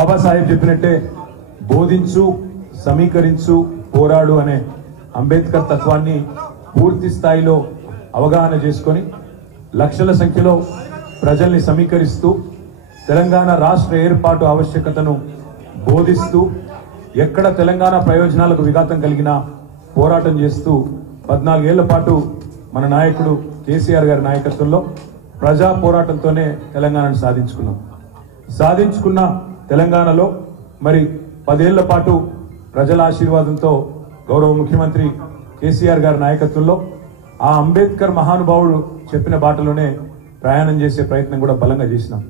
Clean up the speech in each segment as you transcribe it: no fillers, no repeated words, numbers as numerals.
బాబాసాహెబ్ చెప్పినట్టే బోధించు, సమీకరించు, పోరాడు అనే అంబేద్కర్ తత్వాన్ని పూర్తి స్థాయిలో అవగాహన చేసుకొని లక్షల సంఖ్యలో ప్రజల్ని సమీకరిస్తూ తెలంగాణ రాష్ట్ర ఏర్పాటు ఆవశ్యకతను బోధిస్తూ ఎక్కడ తెలంగాణ ప్రయోజనాలకు విఘాతం కలిగినా పోరాటం చేస్తూ 14 ఏళ్ల పాటు మన నాయకుడు కేసీఆర్ గారి నాయకత్వంలో ప్రజా పోరాటంతోనే తెలంగాణను సాధించుకున్న తెలంగాణలో మరి 10 ఏళ్ల పాటు ప్రజల ఆశీర్వాదంతో గౌరవ ముఖ్యమంత్రి కేసీఆర్ గారి నాయకత్వంలో ఆ అంబేద్కర్ మహానుభావుడు చెప్పిన బాటలోనే ప్రయాణం చేసే ప్రయత్నం కూడా బలంగా చేసినాం.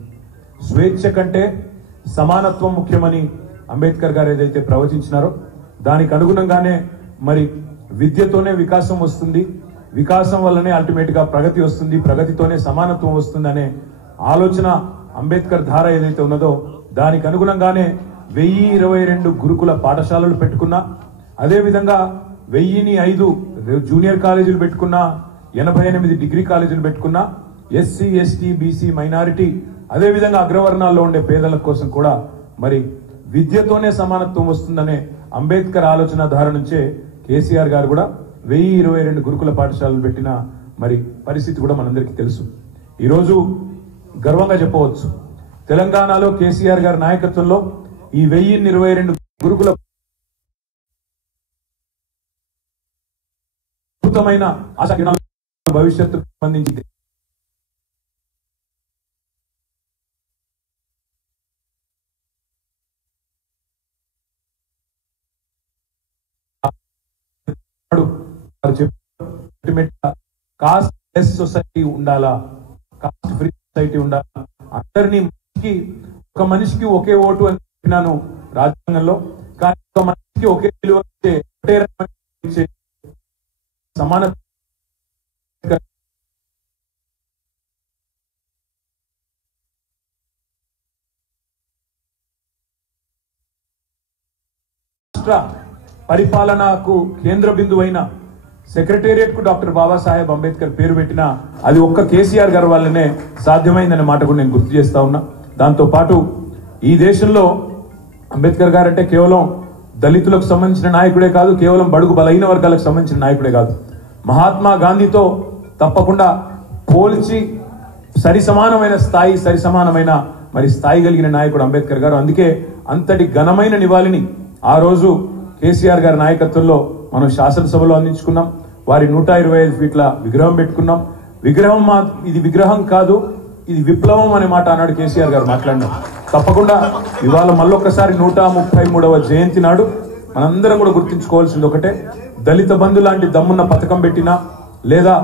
స్వేచ్ఛ కంటే సమానత్వం ముఖ్యమని అంబేద్కర్ గారు ఏదైతే ప్రవచించినారో దానికి అనుగుణంగానే మరి విద్యతోనే వికాసం వస్తుంది, వికాసం వల్లనే అల్టిమేట్ గా ప్రగతి వస్తుంది, ప్రగతితోనే సమానత్వం వస్తుందనే ఆలోచన అంబేద్కర్ ధార ఏదైతే ఉన్నదో దానికి అనుగుణంగానే 1022 గురుకుల పాఠశాలలు పెట్టుకున్నా, అదేవిధంగా 1005 జూనియర్ కాలేజీలు పెట్టుకున్నా, 88 డిగ్రీ కాలేజీలు పెట్టుకున్నా, ఎస్సీ ఎస్టీ బీసీ మైనారిటీ అదేవిధంగా అగ్రవర్ణాల్లో ఉండే పేదల కోసం కూడా మరి విద్యతోనే సమానత్వం వస్తుందనే అంబేద్కర్ ఆలోచన ధార నుంచే కేసీఆర్ గారు కూడా 1022 గురుకుల పాఠశాలలు పెట్టిన మరి పరిస్థితి కూడా మనందరికీ తెలుసు. ఈరోజు గర్వంగా చెప్పవచ్చు, తెలంగాణలో కేసీఆర్ గారి నాయకత్వంలో ఈ 1022 గురుకుల అద్భుతమైన భవిష్యత్తుకు సంబంధించి కాస్ట్ లెస్ సొసైటీ ఉండాలా, కాస్ట్ ఫ్రీ సొసైటీ ఉండాలా, అందరినీ ఒక మనిషికి ఒకే ఓటు అని చెప్పినాను రాజ్యాంగంలో, కానీ ఒక మనిషికి ఒకే విలువ సమాన రాష్ట్ర పరిపాలనకు కేంద్ర బిందువైన సెక్రటేరియట్ కు డాక్టర్ బాబాసాహెబ్ అంబేద్కర్ పేరు పెట్టిన అది ఒక్క కేసీఆర్ గారి వల్లనే సాధ్యమైందనే మాట కూడా నేను గుర్తు చేస్తా ఉన్నా. దాంతో పాటు ఈ దేశంలో అంబేద్కర్ గారు అంటే కేవలం దళితులకు సంబంధించిన నాయకుడే కాదు, కేవలం బడుగు బలహీన వర్గాలకు సంబంధించిన నాయకుడే కాదు, మహాత్మా గాంధీతో తప్పకుండా పోల్చి సరిసమానమైన స్థాయి కలిగిన నాయకుడు అంబేద్కర్ గారు. అందుకే అంతటి ఘనమైన నివాళిని ఆ రోజు కేసీఆర్ గారి నాయకత్వంలో మనం శాసనసభలో అందించుకున్నాం. వారి 125 ఫీట్ల విగ్రహం పెట్టుకున్నాం. ఇది విగ్రహం కాదు, ఇది విప్లవం అనే మాట ఆనాడు కేసీఆర్ గారు మాట్లాడినాం. తప్పకుండా ఇవాళ మళ్ళొక్కసారి 133వ జయంతి నాడు మనందరం కూడా గుర్తుంచుకోవాల్సింది ఒకటే, దళిత బంధు లాంటి దమ్మున్న పథకం పెట్టినా లేదా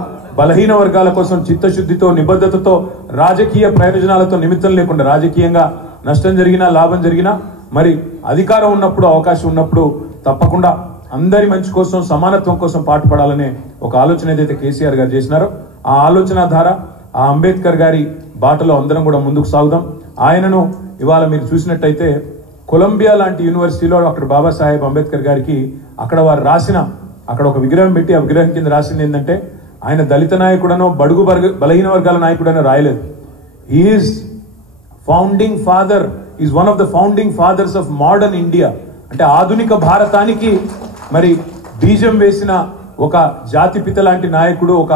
బలహీన వర్గాల కోసం చిత్తశుద్ధితో నిబద్ధతతో రాజకీయ ప్రయోజనాలతో నిమిత్తం లేకుండా రాజకీయంగా నష్టం జరిగినా లాభం జరిగినా మరి అధికారం ఉన్నప్పుడు అవకాశం ఉన్నప్పుడు తప్పకుండా అందరి మంచి కోసం సమానత్వం కోసం పాటుపడాలనే ఒక ఆలోచన ఏదైతే కేసీఆర్ గారు చేసినారో ఆ ఆలోచన ధార ఆ అంబేద్కర్ గారి బాటలో అందరం కూడా ముందుకు సాగుదాం. ఆయనను ఇవాళ మీరు చూసినట్టయితే కొలంబియా లాంటి యూనివర్సిటీలో డాక్టర్ బాబాసాహెబ్ అంబేద్కర్ గారికి అక్కడ వారు అక్కడ ఒక విగ్రహం పెట్టి ఆ విగ్రహం కింద రాసింది ఏంటంటే ఆయన దళిత నాయకుడనో బడుగు బలహీన వర్గాల నాయకుడనో రాయలేదు. Is founding father is one of the founding fathers of modern India. అంటే ఆధునిక భారతానికి మరి బీజం వేసిన ఒక జాతిపిత లాంటి నాయకుడు, ఒక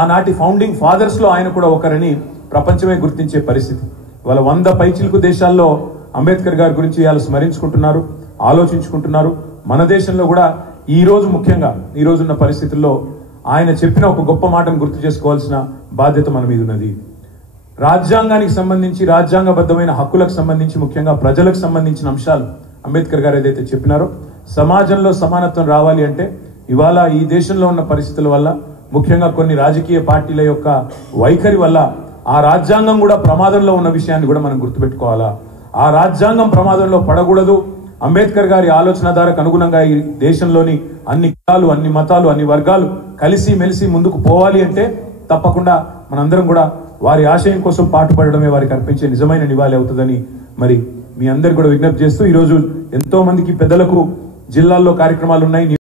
ఆనాటి ఫౌండింగ్ ఫాదర్స్ లో ఆయన కూడా ఒకరని ప్రపంచమే గుర్తించే పరిస్థితి. వాళ్ళ 100 పైచిలకు దేశాల్లో అంబేద్కర్ గారి గురించి ఇవాళ స్మరించుకుంటున్నారు, ఆలోచించుకుంటున్నారు. మన దేశంలో కూడా ఈ రోజు ముఖ్యంగా ఈ రోజున్న పరిస్థితుల్లో ఆయన చెప్పిన ఒక గొప్ప మాటను గుర్తు చేసుకోవాల్సిన బాధ్యత మన మీద ఉన్నది. రాజ్యాంగానికి సంబంధించి రాజ్యాంగబద్ధమైన హక్కులకు సంబంధించి ముఖ్యంగా ప్రజలకు సంబంధించిన అంశాలు అంబేద్కర్ గారు ఏదైతే చెప్పినారో సమాజంలో సమానత్వం రావాలి అంటే ఇవాళ ఈ దేశంలో ఉన్న పరిస్థితుల వల్ల ముఖ్యంగా కొన్ని రాజకీయ పార్టీల యొక్క వైఖరి వల్ల ఆ రాజ్యాంగం కూడా ప్రమాదంలో ఉన్న విషయాన్ని కూడా మనం గుర్తుపెట్టుకోవాలా. ఆ రాజ్యాంగం ప్రమాదంలో పడకూడదు. అంబేద్కర్ గారి ఆలోచన ధారకు అనుగుణంగా ఈ దేశంలోని అన్ని కులాలు, అన్ని మతాలు, అన్ని వర్గాలు కలిసి మెలిసి ముందుకు పోవాలి అంటే తప్పకుండా మనందరం కూడా వారి ఆశయం కోసం పాటుపడడమే వారికి అర్పించే నిజమైన నివాళి అవుతుందని మరి మీ అందరు కూడా విజ్ఞప్తి చేస్తూ ఈరోజు ఎంతో మందికి పెద్దలకు జిల్లాల్లో కార్యక్రమాలు ఉన్నాయి.